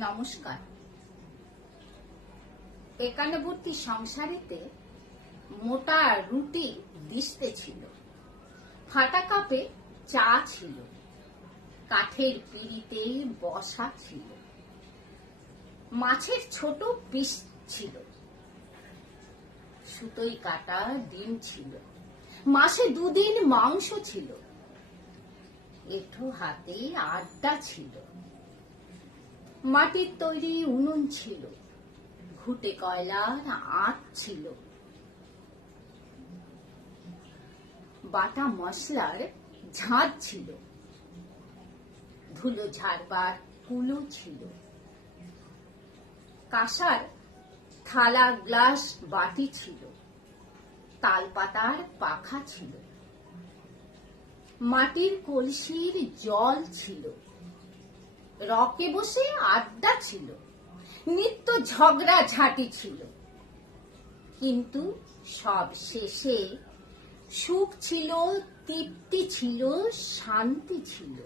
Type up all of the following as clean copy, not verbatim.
নমস্কার। একান্নবর্তী সংসারেতে মোটা রুটি দিস্তে ছিল, ফাটা কাপে চা ছিল, কাঠের পিঁড়িতে বসা ছিল, মাছের ছোট পিস ছিল, সুতোই কাটা ডিম ছিল, মাসে 2 দিন মাংস ছিল, এঁঠো হাতে আড্ডা ছিল, মাটির তৈরি উনুন ছিল, ঘুটে কয়লার আঁচ ছিল, বাটা মশলার ঝাঁঝ ছিল, ধুলো ঝাড়বার কুলো ছিল, কাঁসার থালা গ্লাস বাটি ছিল, তালপাতার পাখা ছিল, মাটির কলসির জল ছিল, রকে বসে আড্ডা ছিল, নিত্য ঝগড়া ঝাঁটি ছিল, কিন্তু সব শেষে সুখ ছিল, তৃপ্তি ছিল, শান্তি ছিল।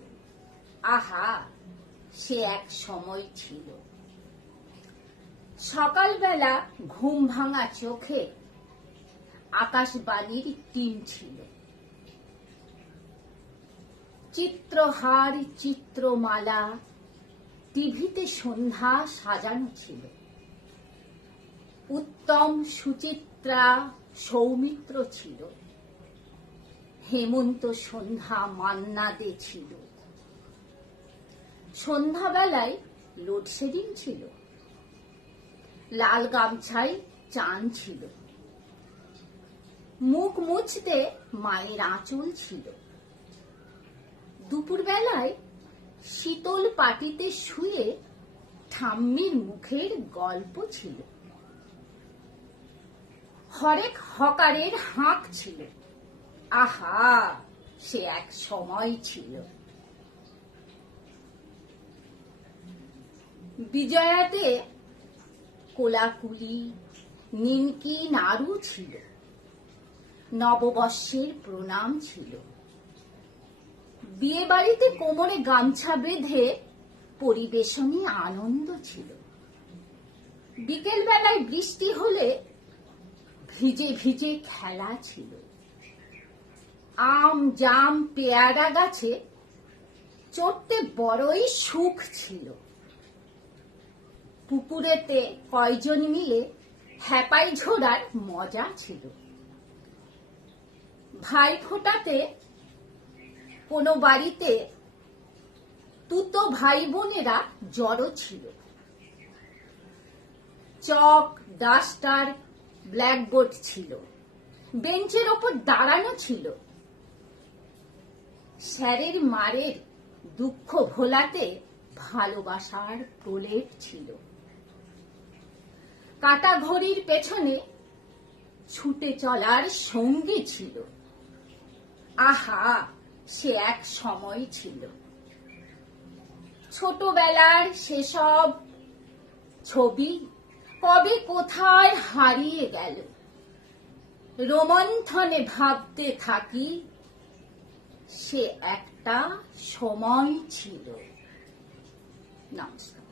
আহা, সে এক সময় ছিল। সকালবেলা ঘুম ভাঙা চোখে আকাশবাণীর টিম ছিল, চিত্রহার চিত্রমালা টিভিতে সন্ধ্যা সাজানো ছিল, উত্তম সুচিত্রা সৌমিত্র ছিল, হেমন্ত সন্ধ্যা মান্না দে ছিল, সন্ধ্যাবেলায় লোডশেডিং ছিল, লাল গামছায় চান ছিল, মুখ মুছতে মায়ের আঁচল ছিল, দুপুরবেলায় শীতল পাটিতে শুয়ে ঠাম্মির মুখের গল্প ছিল, হরেক হকারের হাঁক ছিল। আহা, সে এক সময় ছিল। বিজয়াতে কোলাকুলি নিমকি নাড়ু ছিল, নববর্ষের প্রণাম ছিল, বিয়ে বাড়িতে কোমরে গামছা বেঁধে পরিবেশনে আনন্দ ছিল, বিকেল বেলায় বৃষ্টি হলে ভিজে ভিজে খেলা ছিল, আম জাম পেয়ারা গাছে চড়তে বড়ই সুখ ছিল, পুকুরেতে কয়জন মিলে হ্যাপাই ঝোড়ার মজা ছিল, ভাই ফোঁটাতে কোনো বাড়িতে তুতো ভাই বোনেরা জড়ো ছিল, চক ডাস্টার ব্ল্যাকবোর্ড ছিল, বেঞ্চের ওপর দাঁড়ানো ছিল, স্যারের মারের দুঃখ ভোলাতে ভালোবাসার প্রলেপ ছিল, কাটা ঘড়ির পেছনে ছুটে চলার সঙ্গী ছিল। আহা, সে এক সময় ছিল। ছোটবেলার সেসব ছবি কবে কোথায় হারিয়ে গেল, রোমন্থনে ভাবতে থাকি সে একটা সময় ছিল। নমস্কার।